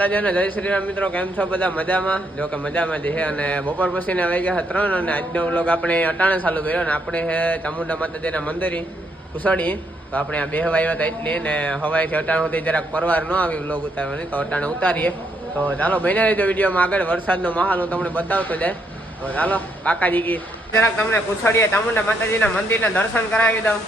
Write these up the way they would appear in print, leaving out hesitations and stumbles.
જય શ્રી રામ મિત્રો, કેમ છો બધા? મજામાં? જો કે મજામાં જ છે. અને બપોર પછીને વાગ્યા છે 3 અને આજનો વ્લોગ આપણે અટાણે ચાલુ કર્યો અને આપણે છે ચામુંડા માતાજીના મંદિરે કુસડી. તો આપણે આ બેહવા આવ્યા હતા એટલે ને હવાઈથી અટાણ સુધી જરાક પરવાર ન આવી વ્લોગ ઉતારવાની, તો અટાણે ઉતારીએ. તો ચાલો બન્યા રહેજો વિડીયોમાં આગળ. વરસાદનો માહોલ હું તમને બતાવતો જાય. તો ચાલો કાકાજી કી જરાક તમને કુસડીએ ચામુંડા માતાજીના મંદિરના દર્શન કરાવી દઉં.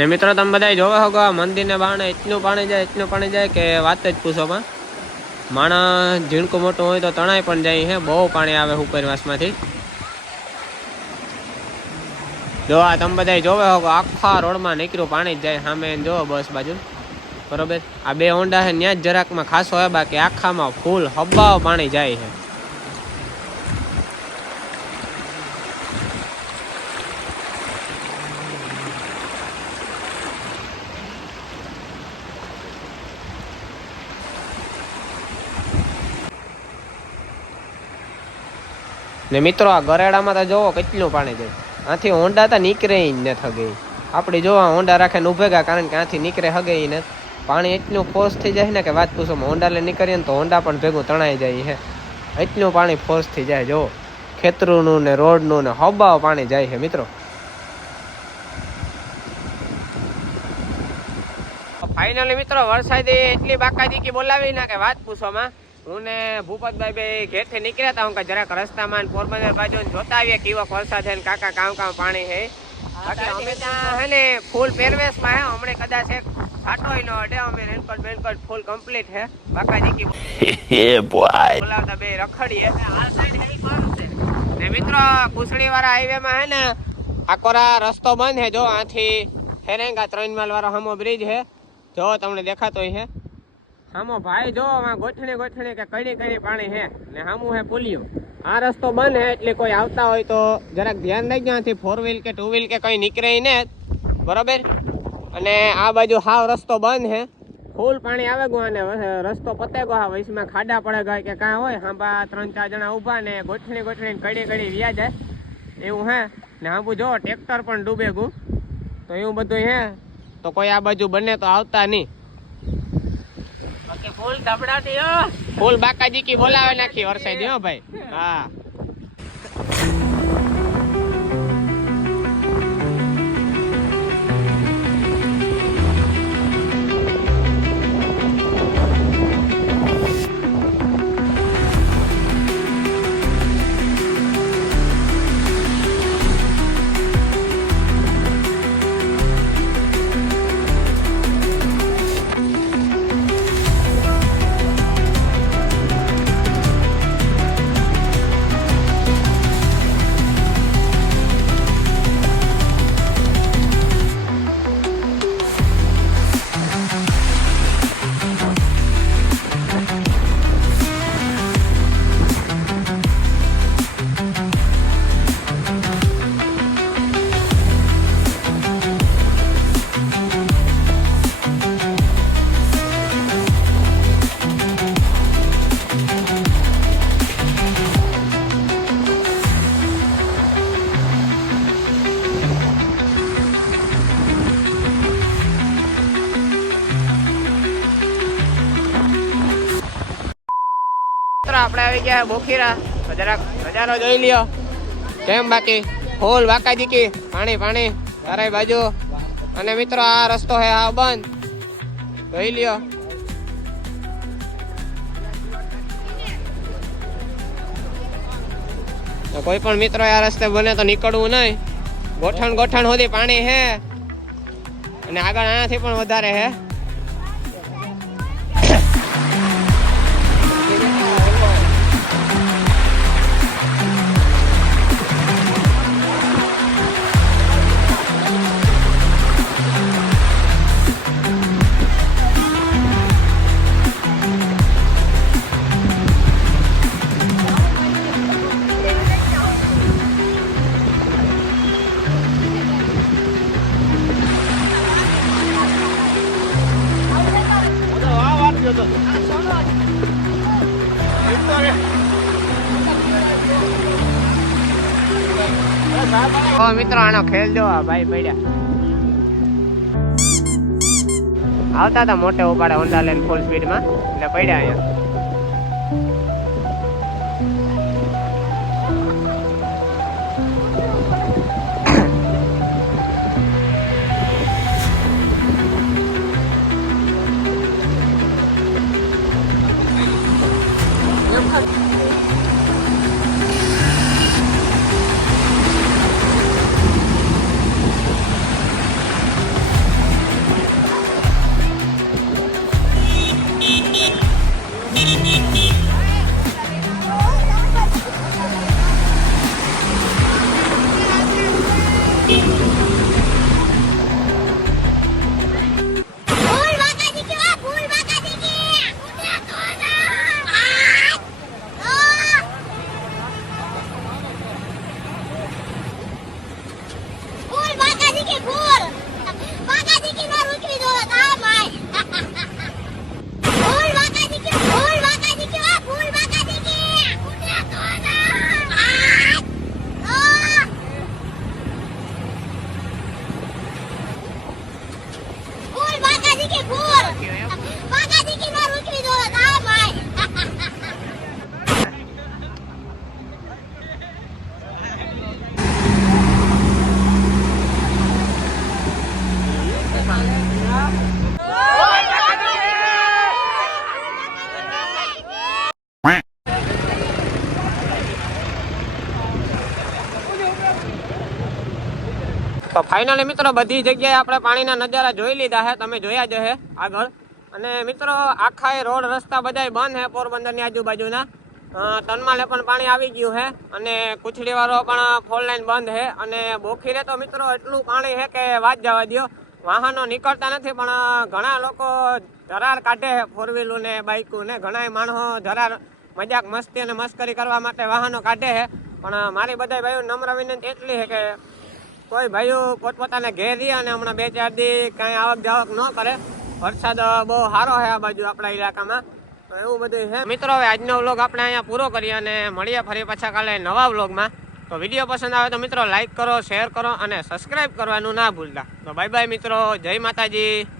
ને મિત્રો તમે બધા જોવે હોગો મંદિરને બાણે એટલું પાણી જાય કે વાત જ પૂછોમાં. માણસ ઝીણકું મોટું હોય તો તણાઈ પણ જાય છે. બહુ પાણી આવે ઉપરવાસમાંથી. જો આ તમે બધા જોવે હોગો આખા રોડમાં નીકળ્યું પાણી જ જાય. સામે જોવો બસ બાજુ બરોબર. આ બે હોન્ડા છે ત્યાં જ જરાકમાં ખાસો હોય, બાકી આખામાં ફૂલ હબ્બાવ પાણી જાય છે. ને મિત્રો આ ગરેડામાં તો જોવો કેટલું પાણી જાય. આથી હોન્ડા તો નીકળે ને થગે. આપણે જોવા હોન્ડા રાખે ને ઉભેગા, કારણ કે આથી નીકળે હગે ને પાણી એટલું ફોર્સ થઈ જાય ને કે વાત પૂછો. હોન્ડા લઈને નીકળીએ ને તો હોન્ડા પણ ભેગું તણાઈ જાય છે. એટલું પાણી ફોર્સ થઈ જાય. જો ખેતરોનું ને રોડનું ને હબાવ પાણી જાય છે મિત્રો. ફાઇનલી મિત્રો વરસાદે એટલી બાકાજી કી બોલાવી ના કે વાત પૂછવામાં. હું ને ભૂપતભાઈ બે ઘેરથી નીકળ્યા હતા. હું જરાક રસ્તામાં પોરબંદર બાજુ જોતા આવીએ કેવો વરસાદ છે ને કાકા કામ પાણી છે. બાકી અમે ત્યાં હે ને ફૂલ પહેરવેશમાં હે. હમણે કદાચ એક છાંટોય નો અડે. અમે રેનકોટ ફૂલ કમ્પ્લીટ છે. બાકાજી કી બોલાવતા બે રખડીએ. આ સાઈડ હેલ મારું છે ને મિત્રો. કુસડી વાળા હાઈવે માં હે ને આકોરા રસ્તો બંધ છે. જો આથી હેરેંગા 3 માઇલ વાળો હમો બ્રિજ છે. જો તમને દેખાતો છે હામો ભાઈ. જો ગોઠણી કે કડી પાણી છે ને હામું હે પુલિયો. આ રસ્તો બંધ હે એટલે કોઈ આવતા હોય તો જરાક ધ્યાન રાખજો. આથી 4 વ્હીલ કે 2 વ્હીલ કે કઈ નીકળે ને બરોબર. અને આ બાજુ હાવ રસ્તો બંધ હે. ફૂલ પાણી આવે ગયો અને રસ્તો પતે ગયો. વૈશમાં ખાડા પડે ગયા કે કાં હોય. હાંભા 3-4 જણા ઊભા ને ગોઠણી કડી વ્યા જાય એવું હે. ને હાંભું જો ટ્રેક્ટર પણ ડૂબે ગયું. તો એવું બધું હે. તો કોઈ આ બાજુ બને તો આવતા નહીં. ફૂલ ધબડાટી ફૂલ બાકાજી કી બોલાવે નાખી વરસાઈ દો ભાઈ. હા આપણે આવી ગયા બોખીરા, તો જરાક નજારો જોઈ લ્યો કેમ બાકી ફૂલ વાંકા દીકી પાણી પાણી ચારે બાજુ. અને મિત્રો આ રસ્તો હે આ બંધ જોઈ લ્યો. કોઈ પણ મિત્રો આ રસ્તે બને તો નીકળવું નહીં. ગોઠણ ગોઠણ સુધી પાણી હે અને આગળ આનાથી પણ વધારે હે. મિત્રો આનો ખેલ જો ભાઈ પડ્યા આવતા હતા મોટે ઉપાડે હોન્ડા લઈને ફૂલ સ્પીડમાં એટલે પડ્યા અહીંયા. તો ફાઇનલી મિત્રો બધી જગ્યાએ આપણે પાણીના નજારા જોઈ લીધા છે, તમે જોયા જ હે આગળ. અને મિત્રો આખા રોડ રસ્તા બધા બંધ છે પોરબંદરની આજુબાજુના. તનમાલે પણ પાણી આવી ગયું છે અને કુછડી વાળો પણ ફોર લાઈન બંધ છે. અને બોખીરે તો મિત્રો એટલું પાણી છે કે વાત જવા દો, વાહનો નીકળતા નથી. પણ ઘણા લોકો ધરાર કાઢે છે, ફોર વ્હીલો ને બાઇકો ને. ઘણા માણસો ધરાર મજાક મસ્તી અને મસ્કરી કરવા માટે વાહનો કાઢે છે. પણ મારી બધા ભાઈઓ નમ્ર વિનંતી એટલી છે કે કોઈ ભાઈઓ પોતપોતાને ઘેર રહે અને હમણાં 2-4 દી કાંઈ આવક જાવક ન કરે. વરસાદ બહુ સારો છે આ બાજુ આપણા ઇલાકામાં, તો એવું બધું છે. મિત્રો હવે આજનો વ્લોગ આપણે અહીંયા પૂરો કરીએ અને મળીએ ફરી પાછા કાલે નવા વ્લોગમાં. તો વિડીયો પસંદ આવે તો મિત્રો લાઈક કરો, શેર કરો અને સબસ્ક્રાઈબ કરવાનું ના ભૂલતા. તો બાય બાય મિત્રો, જય માતાજી.